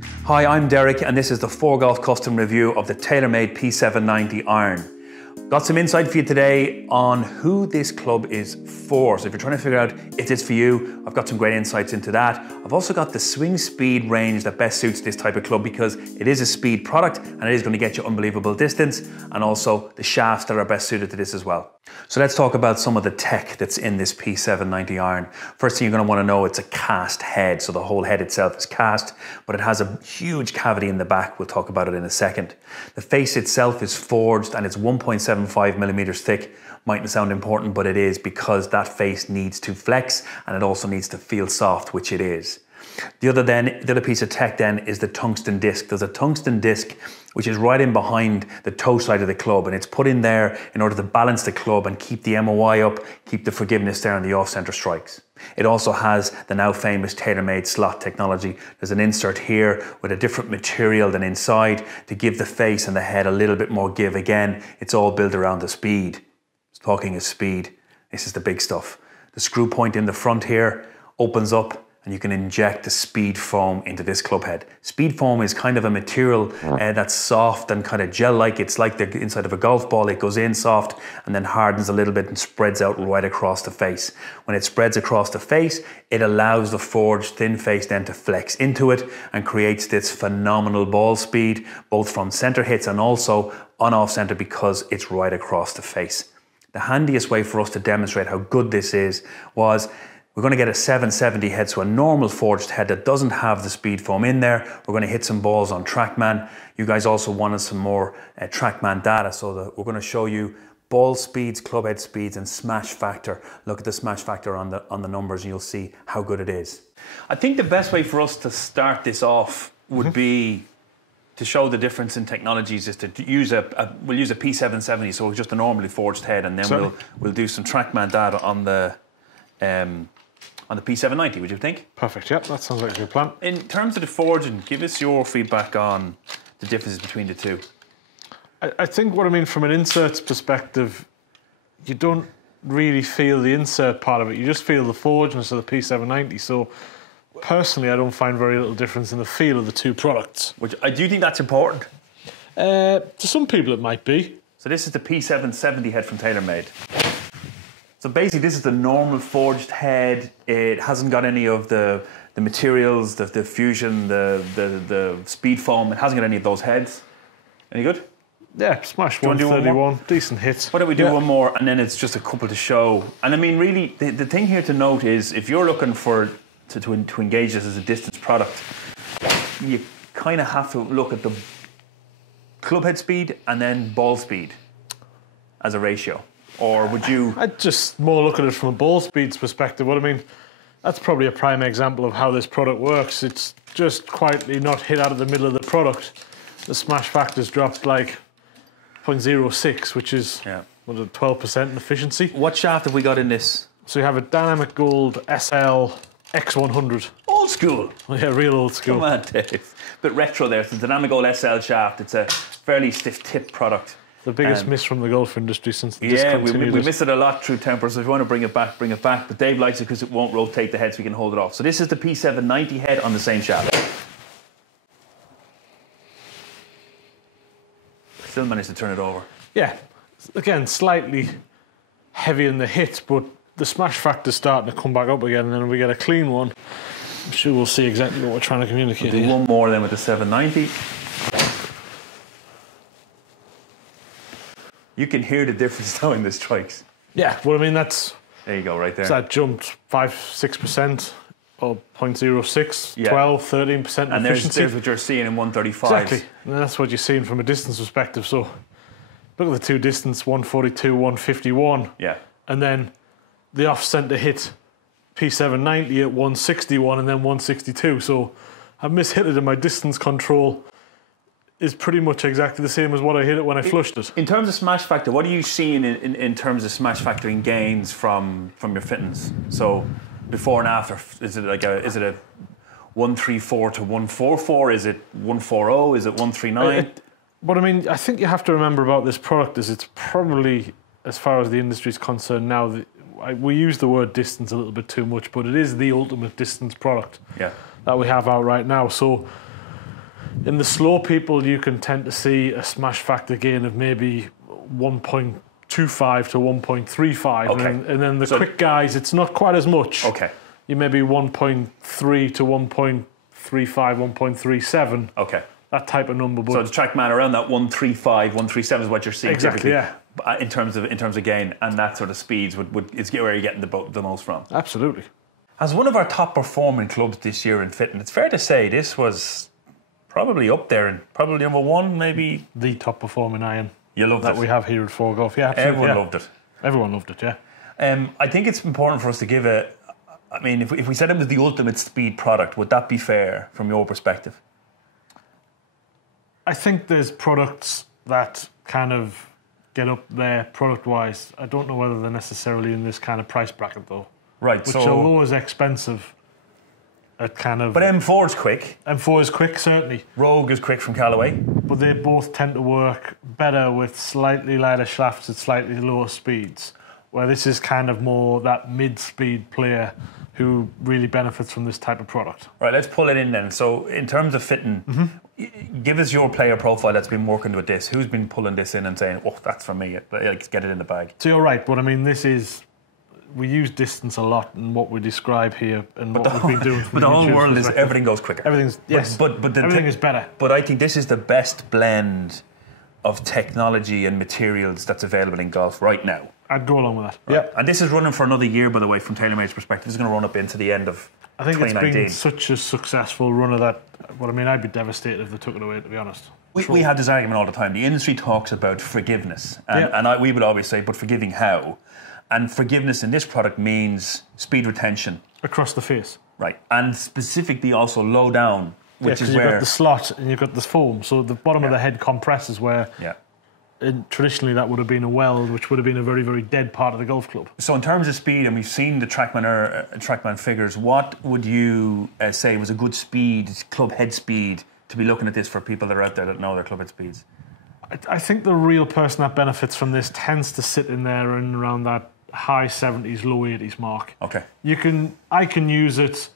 Hi, I'm Derek and this is the ForeGolf custom review of the TaylorMade P790 iron. Got some insight for you today on who this club is for. So if you're trying to figure out if it's for you, I've got some great insights into that. I've also got the swing speed range that best suits this type of club because it is a speed product and it is going to get you unbelievable distance, and also the shafts that are best suited to this as well. So let's talk about some of the tech that's in this P790 iron. First thing you're going to want to know, it's a cast head. So the whole head itself is cast, but it has a huge cavity in the back. We'll talk about it in a second. The face itself is forged and it's 1.75 millimeters thick. Mightn't sound important, but it is, because that face needs to flex and it also needs to feel soft, which it is. The other piece of tech then is the tungsten disc. There's a tungsten disc which is right in behind the toe side of the club, and it's put in there in order to balance the club and keep the MOI up, keep the forgiveness there on the off-center strikes. It also has the now famous TaylorMade slot technology. There's an insert here with a different material than inside to give the face and the head a little bit more give. Again, it's all built around the speed. Talking of speed, this is the big stuff. The screw point in the front here opens up and you can inject the speed foam into this club head. Speed foam is kind of a material that's soft and kind of gel-like. It's like the inside of a golf ball. It goes in soft and then hardens a little bit and spreads out right across the face. When it spreads across the face, it allows the forged thin face then to flex into it and creates this phenomenal ball speed, both from center hits and also on off center, because it's right across the face. The handiest way for us to demonstrate how good this is was, we're going to get a 770 head, so a normal forged head that doesn't have the speed foam in there. We're going to hit some balls on TrackMan. You guys also wanted some more TrackMan data, so that we're going to show you ball speeds, club head speeds, and smash factor. Look at the smash factor on the numbers and you'll see how good it is. I think the best way for us to start this off would be to show the difference in technologies is to use we'll use a P770, so just a normally forged head, and then we'll do some TrackMan data on the P790, would you think? Perfect, yeah, that sounds like a good plan. In terms of the forging, give us your feedback on the differences between the two. I think what I mean from an inserts perspective, you don't really feel the insert part of it, you just feel the forgeness of the P790. So personally, I don't find very little difference in the feel of the two products. Which I do think that's important. To some people it might be. So this is the P770 head from TaylorMade. So basically this is the normal forged head. It hasn't got any of the materials, the fusion, the speed foam. It hasn't got any of those heads. Any good? Yeah, smash 131, decent hit. Why don't we do one more, and then it's just a couple to show. And I mean, really, the thing here to note is, if you're looking to engage this as a distance product, you kind of have to look at the club head speed and then ball speed as a ratio. Or would you? I'd just more look at it from a ball speeds perspective. What I mean, that's probably a prime example of how this product works. It's just quietly not hit out of the middle of the product. The smash factor's dropped like 0.06, which is what, 12% in efficiency. What shaft have we got in this? So you have a Dynamic Gold SL X100. Old school. Oh, yeah, real old school. Come on, Dave. Bit retro there. It's the Dynamic Gold SL shaft. It's a fairly stiff tip product. The biggest miss from the golf industry since the we miss it a lot through temper, so if you want to bring it back, bring it back. But Dave likes it because it won't rotate the head, so we can hold it off. So this is the P790 head on the same shaft. Still managed to turn it over. Yeah, again, slightly heavy in the hit, but the smash factor's starting to come back up again, and then we get a clean one. I'm sure we'll see exactly what we're trying to communicate. We'll do one more then with the 790. You can hear the difference now in the strikes. Yeah, well, I mean, that's... There you go, right there. So that jumped 5-6% or 0.06, 12, 13% and efficiency. There's what you're seeing in 135s. Exactly, and that's what you're seeing from a distance perspective. So look at the two distance, 142, 151. Yeah. And then the off-centre hit P790 at 161 and then 162. So I've mishit it in my distance control. Is pretty much exactly the same as what I hit it when I flushed it. In terms of smash factor, what are you seeing in terms of smash factor in gains from your fittings? So before and after, is it a 134 to 144? Is it 140? Is it 139? What I mean, I think you have to remember about this product is it's probably, as far as the industry is concerned now, we use the word distance a little bit too much, but it is the ultimate distance product that we have out right now. So In the slow people, you can tend to see a smash factor gain of maybe 1.25 to 1.35. Okay. And then the quick guys, it's not quite as much. Okay. You maybe 1.3 to 1.35, 1.37. Okay. That type of number. But so the TrackMan around that 135, 137 is what you're seeing. Exactly, yeah. In terms of gain, and that sort of speeds is where you're getting the most from. Absolutely. As one of our top performing clubs this year in fitting, it's fair to say this was probably up there and probably number one, maybe the top performing iron. You loved that it. we have here at ForeGolf. Yeah, absolutely. Everyone loved it. Everyone loved it. Yeah. I think it's important for us to give a. I mean, if we said it was the ultimate speed product, would that be fair from your perspective? I think there's products that kind of get up there product-wise. I don't know whether they're necessarily in this kind of price bracket though. Right. Which although is expensive, it kind of. But M4 is quick. M4 is quick, certainly. Rogue is quick from Callaway. But they both tend to work better with slightly lighter shafts at slightly lower speeds. Where this is kind of more that mid-speed player who really benefits from this type of product. Right, let's pull it in then. So in terms of fitting, give us your player profile that's been working with this. Who's been pulling this in and saying, oh, that's for me, let's get it in the bag? So you're right, but I mean, this is... We use distance a lot in what we describe here and what we've been doing. But the whole world is everything goes quicker. Everything's, yes, but everything is better. But I think this is the best blend of technology and materials that's available in golf right now. I'd go along with that. Right. Yeah, and this is running for another year, by the way, from TaylorMade's perspective. This is going to run up into the end of 2019. I think it's been such a successful run of that. Well, I mean, I'd be devastated if they took it away, to be honest. We have this argument all the time. The industry talks about forgiveness, and we would always say, but forgiving how? And forgiveness in this product means speed retention. Across the face. Right, and specifically also low down, which is where... you've got the slot and you've got the foam, so the bottom of the head compresses where... Yeah. Traditionally, that would have been a weld, which would have been a very, very dead part of the golf club. So in terms of speed, and we've seen the TrackMan figures, what would you say was a good speed, club head speed, to be looking at this for people that are out there that know their club head speeds? I think the real person that benefits from this tends to sit in there and around that high 70s, low 80s mark. Okay. I can use it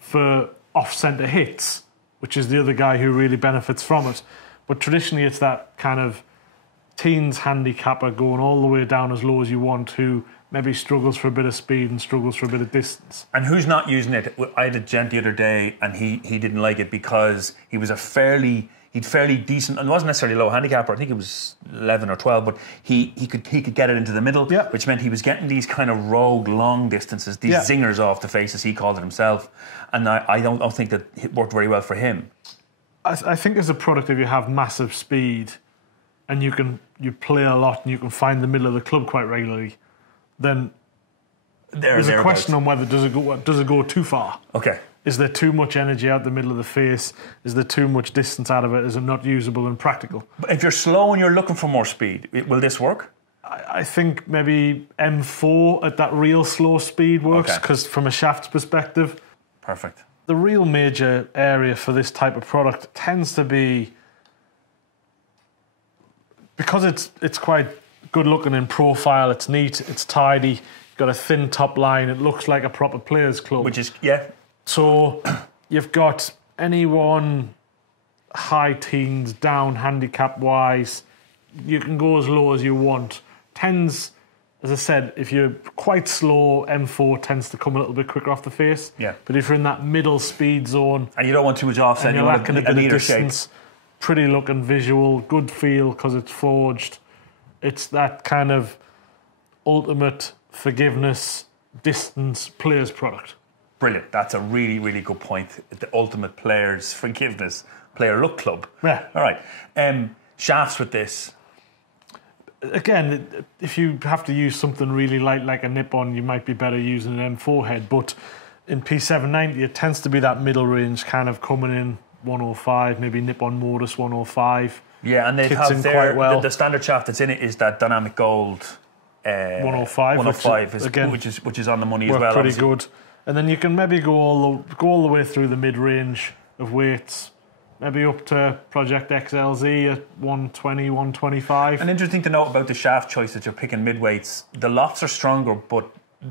for off-centre hits, which is the other guy who really benefits from it. But traditionally, it's that kind of teens handicapper going all the way down as low as you want, who maybe struggles for a bit of speed and struggles for a bit of distance. And who's not using it? I had a gent the other day and he didn't like it because he was fairly decent, and it wasn't necessarily low handicapper, I think it was 11 or 12, but he could get it into the middle, which meant he was getting these kind of rogue long distances, these zingers off the face, as he called it himself, and I don't think that it worked very well for him. I think as a product, if you have massive speed and you play a lot and you can find the middle of the club quite regularly, then there's a question on whether does it go too far. Okay. Is there too much energy out the middle of the face? Is there too much distance out of it? Is it not usable and practical? But if you're slow and you're looking for more speed, will this work? I think maybe M4 at that real slow speed works, because from a shaft's perspective... Perfect. The real major area for this type of product tends to be... Because it's quite good looking in profile, it's neat, it's tidy, got a thin top line, it looks like a proper players club. Which is, yeah. So you've got anyone high teens down handicap wise, you can go as low as you want. Tens, as I said, if you're quite slow, M4 tends to come a little bit quicker off the face. Yeah. But if you're in that middle speed zone, and you don't want too much offset, and you're lacking a bit of distance, pretty looking visual, good feel because it's forged. It's that kind of ultimate forgiveness, distance players product. Brilliant. That's a really, really good point. The ultimate players forgiveness, player look club. Yeah. All right. Shafts with this. Again, if you have to use something really light like a nip-on, you might be better using an M4 head. But in P790, it tends to be that middle range kind of coming in 105, maybe nip-on modus 105. Yeah, and they have their, well. the standard shaft that's in it is that dynamic gold 105, which is on the money as well. Pretty good. And then you can maybe go all the way through the mid-range of weights, maybe up to Project XLZ at 120, 125. And interesting to note about the shaft choice that you're picking mid-weights, the lofts are stronger, but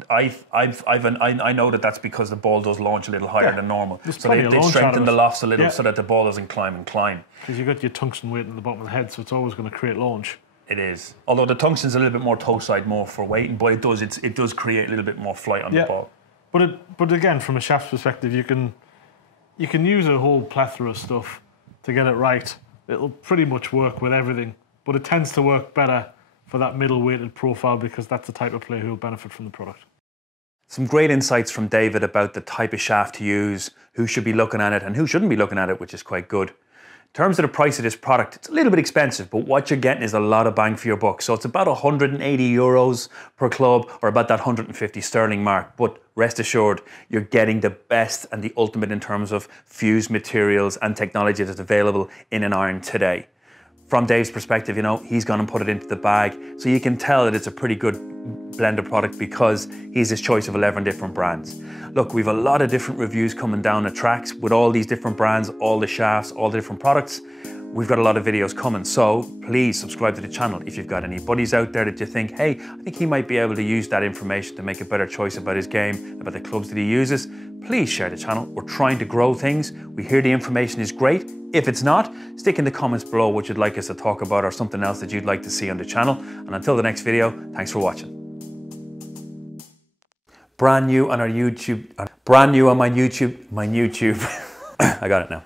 I know that's because the ball does launch a little higher than normal. So they strengthen the lofts a little so that the ball doesn't climb and climb. Because you've got your tungsten weight in the bottom of the head, so it's always going to create launch. It is. Although the tungsten's a little bit more toe side, more for weighting, but it does create a little bit more flight on the ball. But again, from a shaft perspective, you can use a whole plethora of stuff to get it right. It'll pretty much work with everything, but it tends to work better for that middle weighted profile because that's the type of player who will benefit from the product. Some great insights from David about the type of shaft to use, who should be looking at it and who shouldn't be looking at it, which is quite good. In terms of the price of this product, it's a little bit expensive, but what you're getting is a lot of bang for your buck. So it's about 180 euros per club, or about that 150 sterling mark. But rest assured, you're getting the best and the ultimate in terms of fused materials and technology that's available in an iron today. From Dave's perspective, you know, he's gone and put it into the bag. So you can tell that it's a pretty good blended product because he's his choice of 11 different brands. Look, we've a lot of different reviews coming down the tracks with all these different brands, all the shafts, all the different products. We've got a lot of videos coming, so please subscribe to the channel. If you've got any buddies out there that you think, hey, I think he might be able to use that information to make a better choice about his game, about the clubs that he uses, please share the channel. We're trying to grow things. We hear the information is great. If it's not, stick in the comments below what you'd like us to talk about or something else that you'd like to see on the channel. And until the next video, thanks for watching. Brand new on our YouTube, brand new on my YouTube, I got it now.